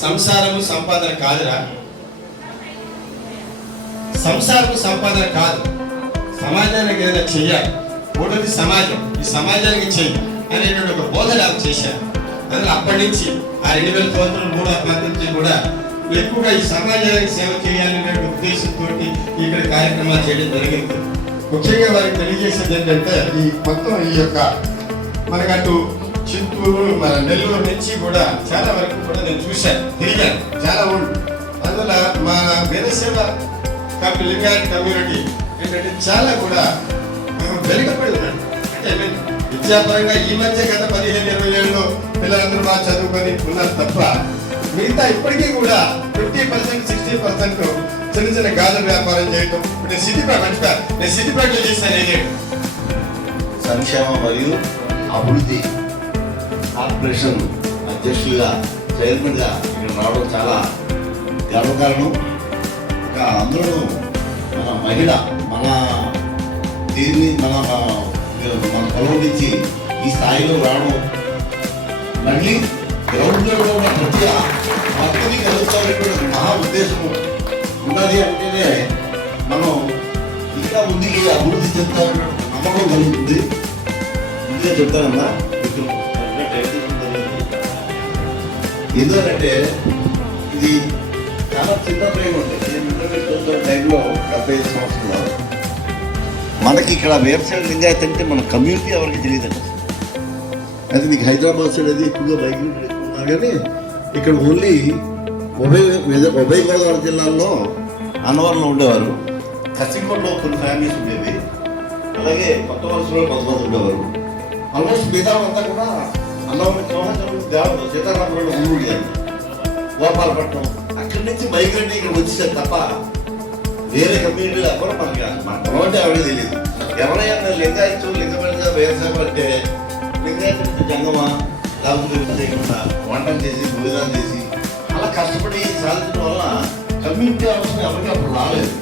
సంసారము సంపాదన కాదురా, సంసారము సంపాదన కాదు, సమాజానికి ఏదైనా చెయ్యాలి, మూడోది సమాజం, ఈ సమాజానికి చెయ్యి అనేటువంటి ఒక బోధ నాకు చేశారు. అందులో అప్పటి నుంచి ఆ 2003 నుంచి కూడా ఎక్కువగా ఈ సమాజానికి సేవ చేయాలనే ఉద్దేశంతో ఇక్కడ కార్యక్రమాలు చేయడం జరిగింది. ముఖ్యంగా వారికి తెలియజేసేది ఏంటంటే ఈ మొత్తం ఈ యొక్క మనకటు చిత్తూరు మన నెల్లూరు నుంచి కూడా చాలా వరకు కూడా నేను చూశాను, తిరిగాను చాలా ఊళ్ళు. అందువల్ల మా వీరసేవ లింగాయత్ కమ్యూనిటీ ఏంటంటే చాలా కూడా వెనుకబడి ఉన్నాడు. అంటే విద్యాపరంగా ఈ మధ్య గత 15-20 ఏళ్ళు పిల్లలందరూ బాగా చదువుకొని ఉన్నారు తప్ప మిగతా ఇప్పటికీ కూడా 50%, 60% చిన్న చిన్న గాజుల వ్యాపారం చేయటం. నేను సిద్దిపేటలో చేశాను. సంక్షేమ మరియు అభివృద్ధి కార్పొరేషన్ అధ్యక్షులుగా, చైర్మన్గా ఇక్కడ రావడం చాలా గర్వకారణం. అందులో మన మహిళ మన దీన్ని మన పొలం నుంచి ఈ స్థాయిలో రావడం, మళ్ళీ గ్రౌండ్లో ఉన్న ప్రతి భక్తుని కలుస్తామనేటువంటి మహా ఉద్దేశము ఉన్నది అంటేనే మనం ఇంకా ముందుకి అభివృద్ధి చెందాలనే నమ్మకం కలుగుతుంది. ముందుగా చెప్తానన్నా, ఎందుకంటే ఇది చాలా చిన్న ప్రేమ ఉంటుంది. నేను ఇంటర్మీడియట్ చదువుతున్న టైంలో 75 సంవత్సరాలు మనకి ఇక్కడ వ్యవసాయ లింగాయత్ అంటే మన కమ్యూనిటీ ఎవరికి తెలియదండి. అది మీకు హైదరాబాద్ సైడ్ అది ఎక్కువగా మైగ్రేట్ ఎక్కున్నారు, కానీ ఇక్కడ ఓన్లీ ఉభయ గోదావరి జిల్లాల్లో అన్నవరంలో ఉండేవారు, కసింకోటలో కొన్ని ఫ్యామిలీస్ ఉండేవి, అలాగే కొత్త వలసలో కొంతమంది ఉండేవారు. ఆల్మోస్ట్ మిగతా అంతా కూడా అన్నవరం దేవత సీతారామరావు ఊరు ఉండేది, గోపాలపట్నం. అక్కడి నుంచి మైగ్రేట్ ఇక్కడ వచ్చేసారు తప్ప వేరే కమ్యూనిటీలు ఎవరు మనకి మన పొలం అంటే ఎవరికి తెలియదు. ఎవరైనా లింగాయత్తు లింగపడిగా వ్యవసాయం అంటే లింగాయత్తు జంగమా లేకపోతే చేయకుండా వంటలు చేసి భోజనాలు చేసి అలా కష్టపడి సాధించడం వల్ల కమ్యూనిటీ అవసరం ఎవరికి అప్పుడు రాలేదు.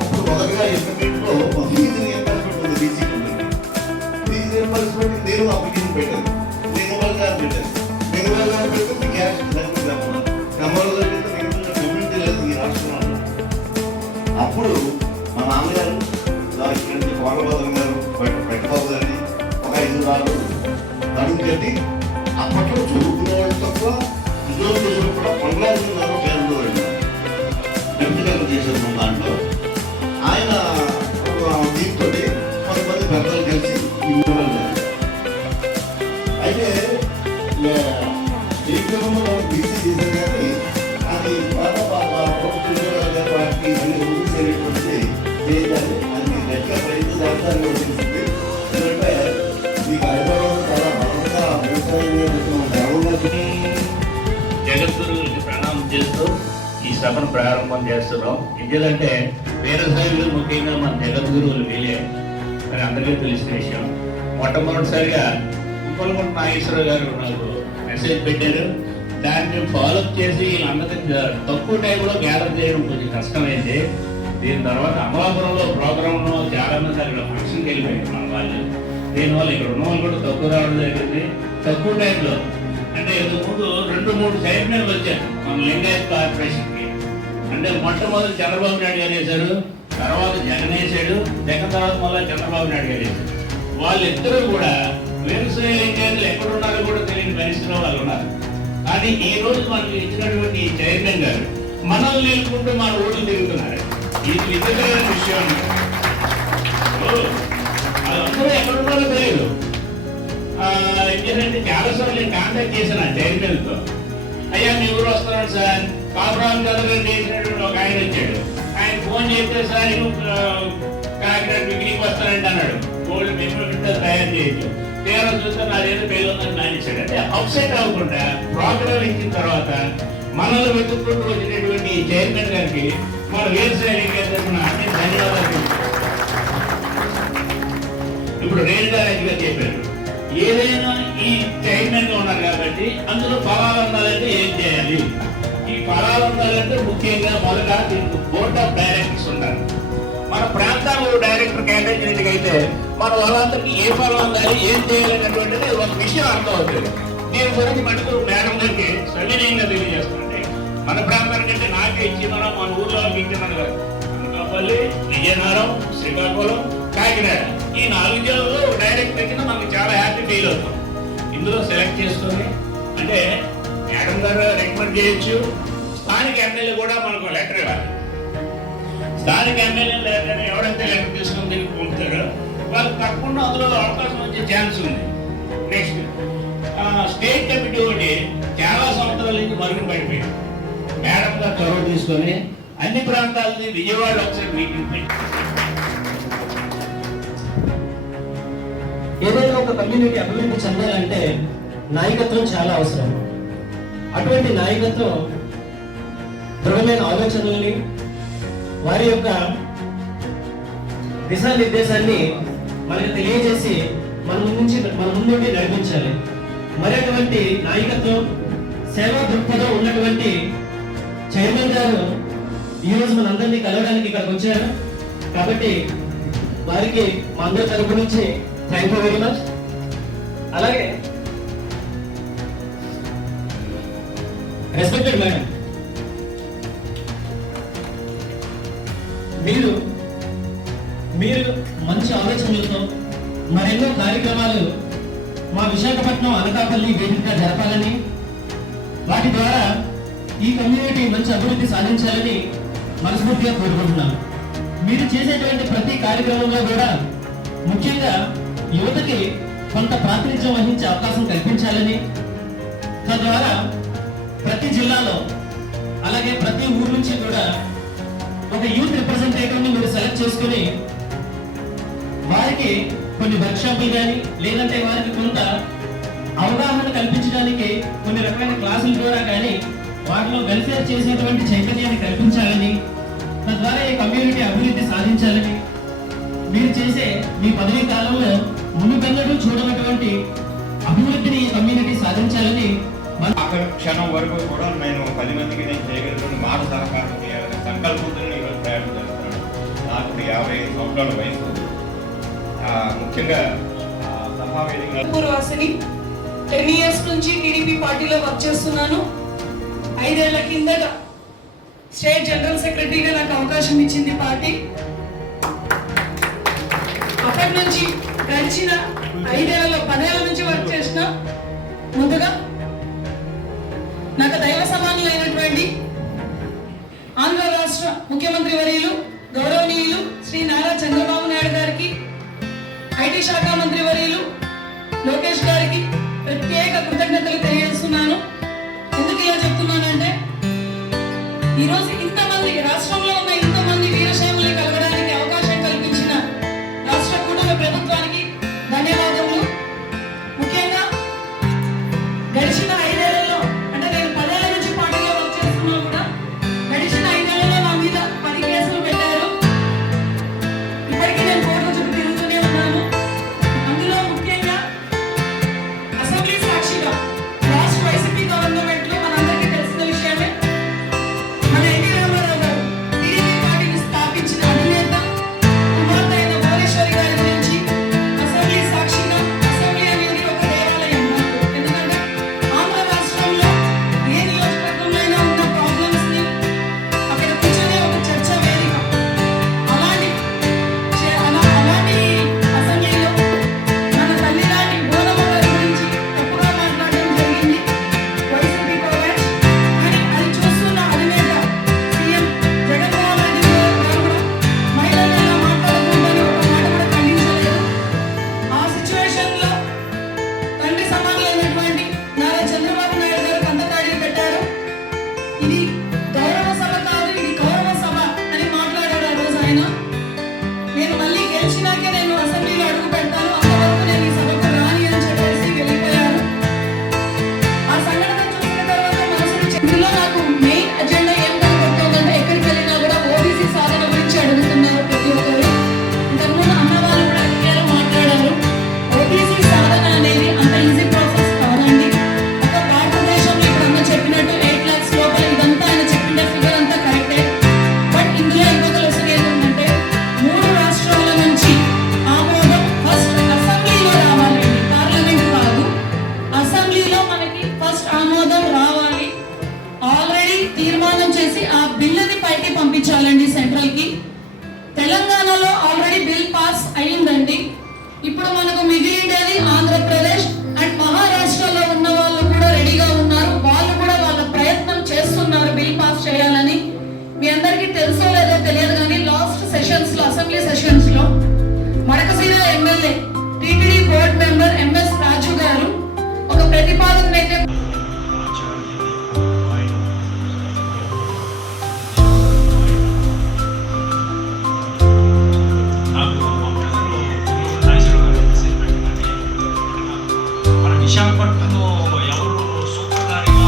అప్పుడు మొదటిగా ఇంటర్మీడియట్లో ఫీజు రియంబర్స్మెంట్ ఉంది, బీసీ కమ్యూనిటీ. ఫీజు రియంబర్స్మెంట్ నేను అప్లికేషన్ పెట్టాను, లింగపల్లి గారు పెట్టాను, లింగపల్లి గారు పెడితే క్యాష్ కమ్యూనిటీ లేదు ఈ రాష్ట్రంలో. అప్పుడు మా నాన్నగారు ఇక్కడి నుంచి కోరబాబు గారు పెట్టబాబు గారిని ఒక 5 రాళ్ళు నడుము కట్టి అప్పట్లో చదువుకునే వాళ్ళు తక్కువ, ఉద్యోగం చేసిన కూడా పనులు కేంద్రంలో వెళ్ళారు, ఎంపికలు చేశారు. దాంట్లో ఆయన దీంతో కొంతమంది పెద్దలు కలిసి ఈ ఊళ్ళో అయితే ఈ క్రమంలో బీసీ చేశారు. కానీ అది పార్టీ చేయాలి అది గట్టిగా ప్రయత్నం చేస్తారని వచ్చింది. ఎందుకంటే మీకు హైదరాబాద్ చాలా బలంగా వ్యవసాయం జగద్గురువులకి ప్రణామం చేస్తూ ఈ సభను ప్రారంభం చేస్తున్నాం. ఎందుకంటే వీరశైవులు ముఖ్యంగా మన జగద్గురువులు వీలే అని అందరికీ తెలిసిన విషయం. మొట్టమొదటిసారిగా ఉప్పలగుంట నాగేశ్వరరావు గారు నాకు మెసేజ్ పెట్టారు. దాన్ని ఫాలోఅప్ చేసి వీళ్ళందరికీ తక్కువ టైంలో గ్యాదర్ చేయడం కొంచెం కష్టమైంది. దీని తర్వాత అమలాపురంలో ప్రోగ్రాంలో చాలా మంది అక్కడ ఫంక్షన్కి వెళ్ళిపోయారు మన వాళ్ళు. దీనివల్ల ఇక్కడ ఉన్న వాళ్ళు కూడా తక్కువ రావడం జరిగింది. తక్కువ టైంలో అంటే ఇంతకుముందు 2-3 చైర్మన్లు వచ్చారు మన లింగాయత్ కార్పొరేషన్కి. అంటే మొట్టమొదటి చంద్రబాబు నాయుడు గారు వేశారు, తర్వాత జగన్ వేసాడు, జగన్ తర్వాత మళ్ళీ చంద్రబాబు నాయుడు గారు వేశారు. వాళ్ళిద్దరూ కూడా వ్యవసాయ లింగాయతులు ఎక్కడున్నారో కూడా తెలియని పరిస్థితిలో వాళ్ళు ఉన్నారు. కానీ ఈ రోజు మనకు ఇచ్చినటువంటి చైర్మన్ గారు మనల్ని నిలుపుకుంటూ మన ఓట్లు తిరుగుతున్నారు. ఇది విచిత్రమైన విషయం. అందరూ ఎక్కడున్నారో తెలియదు. ఏంటంటే చాలాసార్లు నేను కాంటాక్ట్ చేశాను ఆ చైర్మన్తో. అయ్యా మీ ఊరు వస్తున్నాడు సార్, కాపురాలు చదవని చేసినటువంటి ఒక ఆయన వచ్చాడు. ఆయన ఫోన్ చేస్తే సార్ కాకినాడ పిక్నిక్ వస్తానంటే అన్నాడు. గోల్డ్ మెమోరియల్ తయారు చేయొచ్చు. తీరా చూస్తే నాదేదో పేరు ఉందని మానేశాడు. అంటే అప్సెట్ అవ్వకుండా ప్రోగ్రామ్ ఇచ్చిన తర్వాత మనల్ని వెతుక్కుంటూ వచ్చినటువంటి చైర్మన్ గారికి మన వ్యవసాయ తరఫున అన్ని ధన్యవాదాలు. ఇప్పుడు రేణుగారు చెప్పారు, ఏదైనా ఈ చైర్మన్ గా ఉన్నారు కాబట్టి అందులో ఫలాలు ఉండాలంటే ఏం చేయాలి? ఈ ఫలాలు ఉండాలంటే ముఖ్యంగా మొదట దీనికి బోర్డ్ ఆఫ్ డైరెక్టర్స్ ఉంటారు. మన ప్రాంతాల్లో డైరెక్టర్ కేటాయించినట్టుగా అయితే మన వాళ్ళందరికీ ఏ ఫలం ఉండాలి, ఏం చేయాలనేటువంటిది ఒక విషయం అర్థం అవుతుంది. దీని గురించి మటుకు మేడం గారికి సవినయంగా తెలియజేస్తాను. మన ప్రాంతానికి అంటే నాకే ఇచ్చి మన ఊర్లో ఇచ్చిందని కాదు. అనకాపల్లి, విజయనగరం, శ్రీకాకుళం, కాకినాడ ఈ 4 జిల్లాల్లో డైరెక్ట్ పెట్టిన మనకి చాలా హ్యాపీ ఫీల్ అవుతాం. ఇందులో సెలెక్ట్ చేసుకొని అంటే మేడం గారు రికమెండ్ చేయొచ్చు. స్థానిక ఎమ్మెల్యే కూడా మనకు లెటర్ ఇవ్వాలి. స్థానిక ఎమ్మెల్యే లెటర్ ఎవరైతే లెటర్ తీసుకొని తిరిగి పంపుతారో వాళ్ళకి తప్పకుండా అందులో అవకాశం వచ్చే ఛాన్స్ ఉంది. నెక్స్ట్ స్టేట్ కమిటీ ఒకటి చాలా సంవత్సరాల నుంచి మరుగున పడిపోయింది. మేడం గారు చొరవ తీసుకొని అన్ని ప్రాంతాలని విజయవాడ ఒకసారి మీటింగ్ పెట్టి ఏదైనా ఒక కమ్యూనిటీ అభివృద్ధి చెందాలంటే నాయకత్వం చాలా అవసరం. అటువంటి నాయకత్వం దృఢమైన ఆలోచనల్ని, వారి యొక్క దిశానిర్దేశాన్ని మనకు తెలియజేసి మన ముందుండి నడిపించాలి. మరి అటువంటి నాయకత్వం, సేవా దృక్పథం ఉన్నటువంటి చైర్మన్ గారు ఈరోజు మనందరినీ కలవడానికి ఇక్కడికి వచ్చారు. కాబట్టి వారికి మా అందరి తరపు నుంచి థ్యాంక్ యూ వెరీ మచ్. అలాగే రెస్పెక్టెడ్ మేడం, మీరు మంచి ఆలోచనలతో మరెన్నో కార్యక్రమాలు మా విశాఖపట్నం, అనకాపల్లి వేదికగా జరపాలని, వాటి ద్వారా ఈ కమ్యూనిటీ మంచి అభివృద్ధి సాధించాలని మనస్ఫూర్తిగా కోరుకుంటున్నాను. మీరు చేసేటువంటి ప్రతి కార్యక్రమంలో కూడా ముఖ్యంగా యువతకి కొంత ప్రాతినిధ్యం వహించే అవకాశం కల్పించాలని, తద్వారా ప్రతి జిల్లాలో అలాగే ప్రతి ఊరు నుంచి కూడా ఒక యూత్ రిప్రజెంటేటివ్ని మీరు సెలెక్ట్ చేసుకుని వారికి కొన్ని వర్క్షాపులు కానీ లేదంటే వారికి కొంత అవగాహన కల్పించడానికి కొన్ని రకమైన క్లాసుల ద్వారా కానీ వాటిలో వెల్ఫేర్ చేసేటువంటి చైతన్యాన్ని కల్పించాలని, తద్వారా ఈ కమ్యూనిటీ అభివృద్ధి సాధించాలని, మీరు చేసే మీ పదవీ కాలంలో మునుపెన్నడూ చూడనటువంటి అభివృద్ధిని ఈ కమ్యూనిటీ సాధించాలని ఆఖరి క్షణం వరకు కూడా నేను 10 మందికి నేను చేయగలిగిన మాట సహకారం చేయాలనే సంకల్పంతో ఈరోజు ప్రయాణం చేస్తున్నాను. నాకు 55 సంవత్సరాల వయసు. ముఖ్యంగా సభావేదిక పూర్వాసిని 10 ఇయర్స్ నుంచి టీడీపీ పార్టీలో వర్క్ చేస్తున్నాను. 5 ఏళ్ల కిందట స్టేట్ జనరల్ సెక్రటరీగా నాకు అవకాశం ఇచ్చింది పార్టీ. అప్పటి నుంచి గడిచిన 5 ఏళ్లలో 10 ఏళ్ల నుంచి వర్క్ చేసిన ముందుగా నాకు దైవ సమానులైనటువంటి ఆంధ్ర రాష్ట్ర ముఖ్యమంత్రి వర్యులు గౌరవనీయులు శ్రీ నారా చంద్రబాబు నాయుడు గారికి, ఐటీ శాఖ మంత్రి వర్యులు లోకేష్ గారికి ప్రత్యేక కృతజ్ఞతలు తెలియజేస్తున్నాను. ఎందుకు ఇలా చెప్తున్నానంటే ఈరోజు ఇంతమంది రాష్ట్రంలో ఉన్న ఇంతమంది వీరశైవుల్ని కలగడానికి అవకాశం కల్పించిన రాష్ట్ర కూటమి ప్రభుత్వానికి ధన్యవాదములు. ముఖ్యంగా గడిచిన 5 ఏళ్లలో అంటే నేను 10 ఏళ్ల నుంచి పార్టీలో వర్క్ చేస్తున్నా కూడా గడిచిన 5 ఏళ్లలో నా మీద 10 కేసులు పెట్టారు. ఇప్పటికీ నేను కోర్టు చుట్టూ తిరుగుతూనే ఉన్నాను. అందులో ముఖ్యంగా అసెంబ్లీ సాక్షిగా లాస్ట్ వైసీపీ గవర్నమెంట్ లో మనందరికీ తెలిసిన విషయమే, మన ఎన్టీ రామారావు గారు టీడీపీ పార్టీని స్థాపించిన అధినేత కుమార్తె అయిన భువనేశ్వరి గారి గురించి అసెంబ్లీ సాక్షిగా, అసెంబ్లీ అనేది ఒక దేవాలయం నాకు. ఎందుకంటే ఆంధ్ర రాష్ట్రంలో ఏ నియోజకవర్గంలో అయినా ఉన్న ప్రాబ్లమ్స్ ని అక్కడ కూర్చొని ఒక చర్చ వేదిక. అలాంటి అసెంబ్లీలో మన తల్లిలాంటి గోదమ్మ గారి గురించి తప్పుగా మాట్లాడడం జరిగింది వైసీపీ కోవాచ్. కానీ అది చూస్తున్న అధినేత సీఎం జగన్మోహన్ రెడ్డి గారు కూడా మహిళలు ఇలా మాట్లాడకూడదని ఒక మాట కూడా ఖండించలేదు. ఆ సిచ్యువేషన్ లో తండ్రి సమానులైనటువంటి నారా చంద్రబాబు నాయుడు గారు కందతాడిని పెట్టారు. ఇది గౌరవ సభ కాదు, ఇది గౌరవ సభ అని మాట్లాడారు ఆ రోజు ఆయన. నేను మళ్ళీ గెలిచినాకే నేను అసెంబ్లీలో అడుగు పెడతాను, అంతవరకు నేను ఈ సభకు రాని అని చెప్పేసి వెళ్ళిపోయారు. ఆ సంఘటన చూసిన తర్వాత మనసుని ఇందులో నాకు మెయిన్ అజెండా ఏం కనబడుతుందంటే ఎక్కడికి వెళ్ళినా కూడా ఓబీసీ సాధన గురించి అడుగుతున్నారు ప్రతి ఒక్కరు. ఇంతకుముందు అన్నవాళ్ళు కూడా క్లియర్ మాట్లాడారు. ఓబీసీ సాధన అనేది అంత ఈజీ ప్రాసెస్ కాదండి. ఒక భారతదేశంలో ఇప్పుడు అన్న చెప్పినట్టు 8 lakhs లోపల ఇదంతా ఆయన చెప్పిన ఫిగర్ అంతా కరెక్టే. బట్ ఇందులో ఇంకొక లెసన్ ఏంటంటే 3 రాష్ట్రాల నుంచి ఆమోదం ఫస్ట్ అసెంబ్లీలో రావాలి, పార్లమెంట్ కాదు. అసెంబ్లీలో మనకి ఫస్ట్ ఆమోదం రావాలి. ఆల్రెడీ అయ్యిందండి. ఇప్పుడు మనకు మిగిలిండేది ఆంధ్రప్రదేశ్ అండ్ మహారాష్ట్రలో ఉన్న వాళ్ళు కూడా రెడీగా ఉన్నారు. వాళ్ళు కూడా వాళ్ళ ప్రయత్నం చేస్తున్నారు బిల్ పాస్ చేయాలని. మీ అందరికీ తెలుసో లేదో తెలియదు కానీ లాస్ట్ సెషన్స్ లో, అసెంబ్లీ సెషన్స్ లో Madakasira MLA TTD board member MS Raju గారు ఒక ప్రతిపాదన అయితే విశాఖపట్నంలో ఎవరు సూపర్దారిగా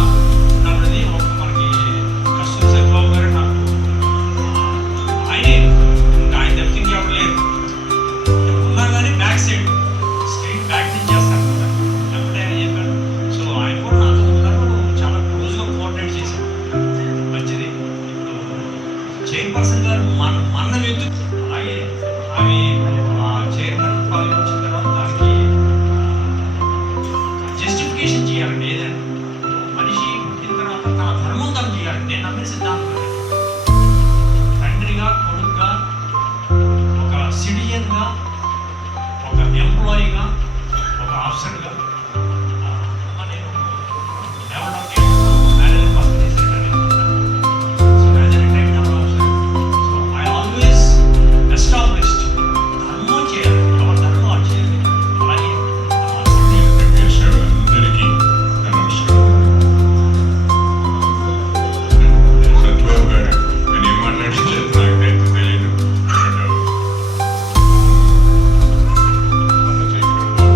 ఉన్నది ఒక మనకి కస్తూరి సత్యబాబు గారు. నాకు ఆయనే ఇంకా ఆయన దెబ్బతింగ్ ఎవరు లేరు. ఉన్నారు కానీ బ్యాక్ సైడ్ స్ట్రీట్ బ్యాక్ చేస్తారు కదా, లేకపోతే ఆయన చెప్పాడు. సో ఆయన కూడా నాతో ఉన్నారు, చాలా క్లోజ్గా కోఆర్డినేట్ చేశారు. మంచిది. ఇప్పుడు చైర్పర్సన్ గారు మన వ్యక్తి అలాగే అవి చైర్మన్ పదవి వచ్చిన తర్వాత దానికి జస్టిఫికేషన్ చేయాలండి. ఏదంటే మనిషి పుట్టిన తర్వాత తన ధర్మం తను చేయాలి. నేను నమ్మిన సిద్ధాంతం తండ్రిగా, కొడుకుగా, ఒక సిటిజన్గా, ఒక ఎంప్లాయీగా, ఒక ఆఫీసర్గా నేను మేనేజర్ పర్సన్ చేశాను. So as a retired naval officer, so I always established ధర్మం చేయాలి. ఎవరి ధర్మం అది చేయాలి. అలాగే అందరికీ నమస్కారం. సత్యబాబు గారు నేను ఏం మాట్లాడలేదు, నాకైతే తెలియదు.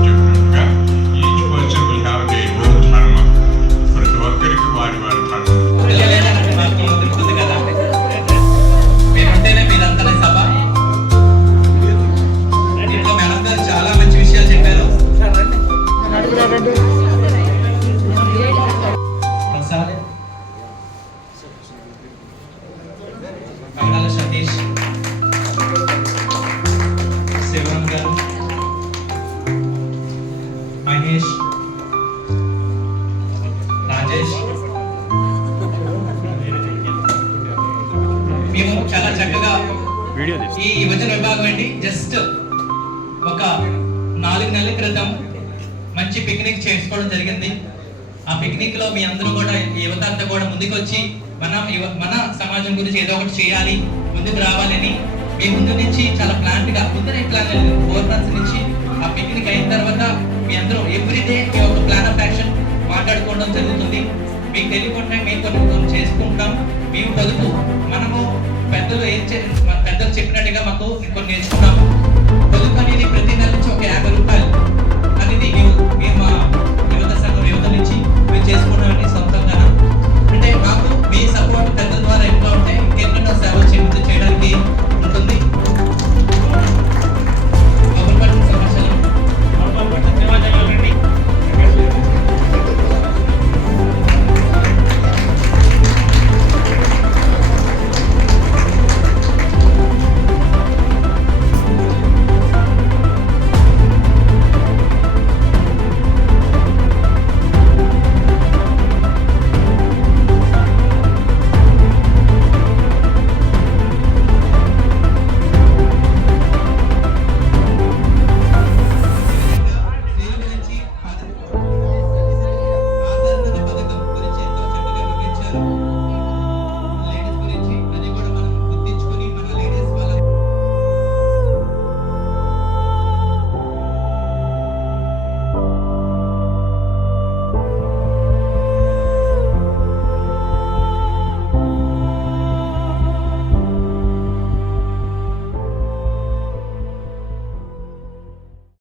చెప్పినట్టుగా each person will have their own ధర్మ. ప్రతి ఒక్కరికి వారి వారి ధర్మం. తెలుస్తుంది కదా, మీరుంటేనే మీరంతా సభ. దీంట్లో మేడం గారు చాలా మంచి విషయాలు చెప్పారు. ప్రసాద్, పగడాల సతీష్, శివరాం గారు, మహేష్, రాజేష్, మేము చాలా చక్కగా ఈ యువజన విభాగం అండి జస్ట్ ఒక 4 నెలల క్రితం మంచి పిక్నిక్ చేసుకోవడం జరిగింది. ఆ పిక్నిక్ లో మీ అందరూ కూడా యువత అంతా కూడా ముందుకు వచ్చి మన సమాజం గురించి ఏదో ఒకటి చేయాలి, ముందుకు రావాలని మీ ముందు నుంచి చాలా ప్లాంట్ గా ముందరే ప్లాన్ 4 మంత్స్ నుంచి ఆ పిక్నిక్ అయిన తర్వాత మీ అందరూ ఎవ్రీడే ఒక ప్లాన్ ఆఫ్ యాక్షన్ మాట్లాడుకోవడం జరుగుతుంది. మీకు తెలియకుండా మేము కొన్ని చేసుకుంటాం. మేము పొదుపు మనము పెద్దలు పెద్దలు చెప్పినట్టుగా మాకు కొన్ని నేర్చుకున్నాము. పొదుపు అనేది ప్రతి నెల నుంచి ఒక 50 రూపాయలు అనేది మేము మా యువత సంఘం యువత నుంచి మేము చేసుకున్నామని సొంతంగా. అంటే మాకు మీ సపోర్ట్ పెద్దల ద్వారా ఎక్కువ ఉంటే ఇంకెన్నెన్నో సేవలు చేయడానికి ఉంటుంది. గవర్నమెంట్ సమస్యలు పథకం గురించి ఎంతో చక్కగా వివరించారు.